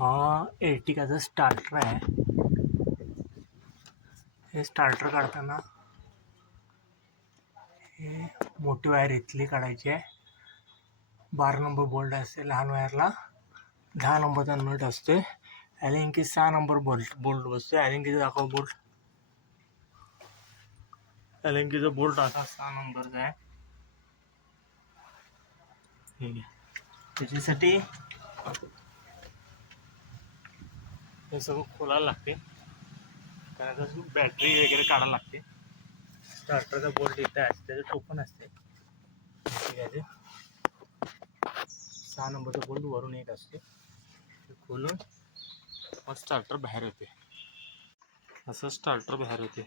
हा एर्टिगाचा स्टार्टर आहे. हे स्टार्टर काढताना हे मोठी वायर इथली काढायची आहे. 12 नंबर बोल्ट असते. लहान वायरला 10 नंबरचा नट असते. ॲलिंकी 6 नंबर बोल्ट बसते. ॲलिंकीचा दाखव बोल्ट. ॲलिंकीचा बोल्ट असा 6 नंबरचा आहे. ठीक आहे. त्याच्यासाठी हे सगळं खोलायला लागते. कारण बॅटरी वगैरे काढायला लागते. स्टार्टरचा बोल्ट इथे असते, त्याचं टोपण असते. ठीक आहे. 6 नंबरचा बोल्ट वरून एक असते. ते खोलून मग स्टार्टर बाहेर येते. असं स्टार्टर बाहेर येते.